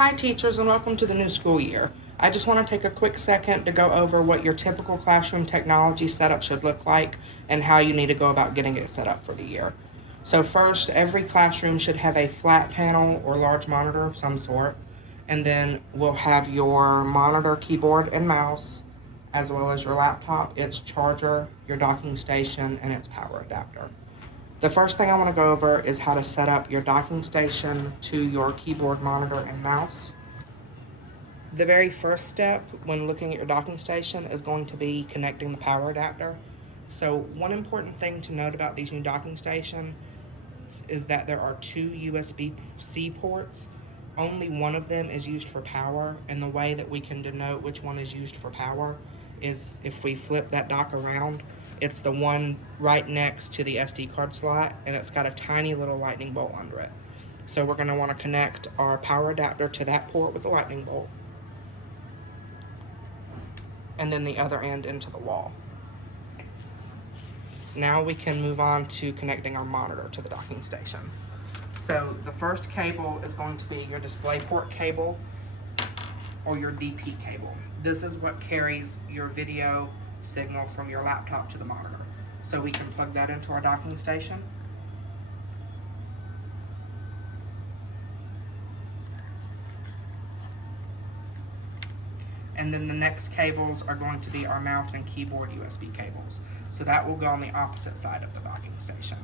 Hi teachers and welcome to the new school year. I just want to take a quick second to go over what your typical classroom technology setup should look like and how you need to go about getting it set up for the year. So first, every classroom should have a flat panel or large monitor of some sort, and then we'll have your monitor, keyboard, and mouse, as well as your laptop, its charger, your docking station, and its power adapter. The first thing I want to go over is how to set up your docking station to your keyboard, monitor, and mouse. The very first step when looking at your docking station is going to be connecting the power adapter. So one important thing to note about these new docking stations is that there are two USB-C ports. Only one of them is used for power, and the way that we can denote which one is used for power is if we flip that dock around. It's the one right next to the SD card slot, and it's got a tiny little lightning bolt under it. So we're going to want to connect our power adapter to that port with the lightning bolt, and then the other end into the wall. Now we can move on to connecting our monitor to the docking station. So the first cable is going to be your DisplayPort cable or your DP cable. This is what carries your video signal from your laptop to the monitor. So we can plug that into our docking station. And then the next cables are going to be our mouse and keyboard USB cables. So that will go on the opposite side of the docking station.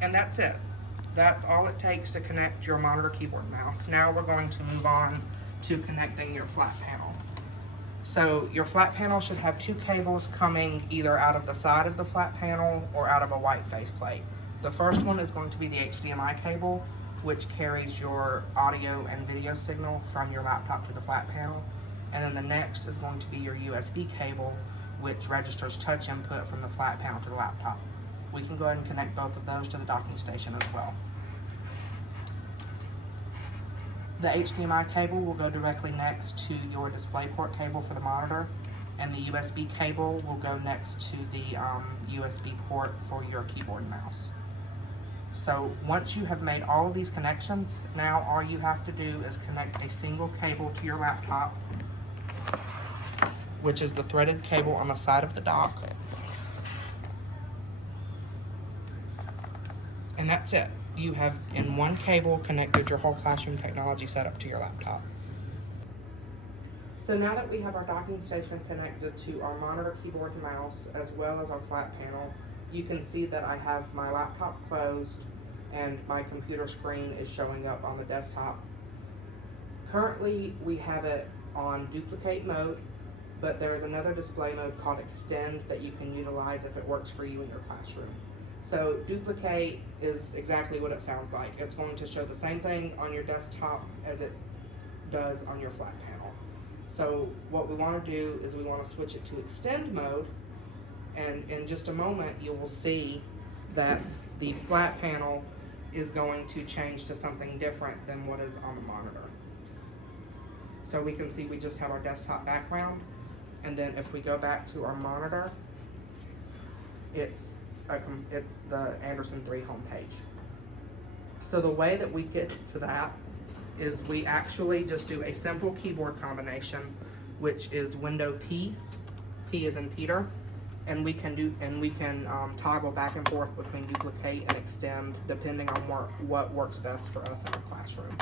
And that's it. That's all it takes to connect your monitor, keyboard, and mouse. Now we're going to move on to connecting your flat panel. So your flat panel should have two cables coming either out of the side of the flat panel or out of a white faceplate. The first one is going to be the HDMI cable, which carries your audio and video signal from your laptop to the flat panel. And then the next is going to be your USB cable, which registers touch input from the flat panel to the laptop. We can go ahead and connect both of those to the docking station as well. The HDMI cable will go directly next to your DisplayPort cable for the monitor, and the USB cable will go next to the USB port for your keyboard and mouse. So once you have made all of these connections, now all you have to do is connect a single cable to your laptop, which is the threaded cable on the side of the dock. And that's it. You have, in one cable, connected your whole classroom technology setup to your laptop. So now that we have our docking station connected to our monitor, keyboard, and mouse, as well as our flat panel, you can see that I have my laptop closed and my computer screen is showing up on the desktop. Currently, we have it on duplicate mode, but there is another display mode called extend that you can utilize if it works for you in your classroom. So duplicate is exactly what it sounds like. It's going to show the same thing on your desktop as it does on your flat panel. So what we want to do is we want to switch it to extend mode, and in just a moment you will see that the flat panel is going to change to something different than what is on the monitor. So we can see we just have our desktop background, and then if we go back to our monitor, it's the Anderson 3 homepage. So the way that we get to that is we actually just do a simple keyboard combination, which is Window P is in Peter, and we can toggle back and forth between duplicate and extend depending on what works best for us in our classroom.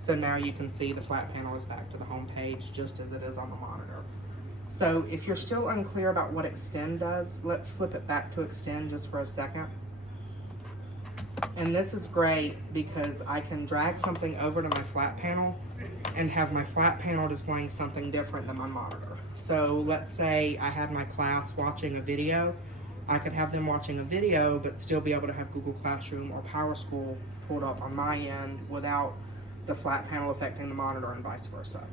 So now you can see the flat panel is back to the home page just as it is on the monitor. So if you're still unclear about what extend does, let's flip it back to extend just for a second. And this is great because I can drag something over to my flat panel and have my flat panel displaying something different than my monitor. So let's say I had my class watching a video. I could have them watching a video but still be able to have Google Classroom or PowerSchool pulled up on my end without the flat panel affecting the monitor and vice versa.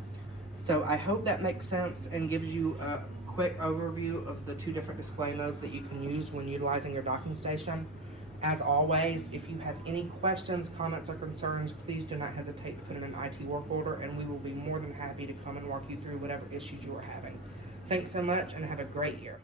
So I hope that makes sense and gives you a quick overview of the two different display modes that you can use when utilizing your docking station. As always, if you have any questions, comments, or concerns, please do not hesitate to put in an IT work order, and we will be more than happy to come and walk you through whatever issues you are having. Thanks so much and have a great year.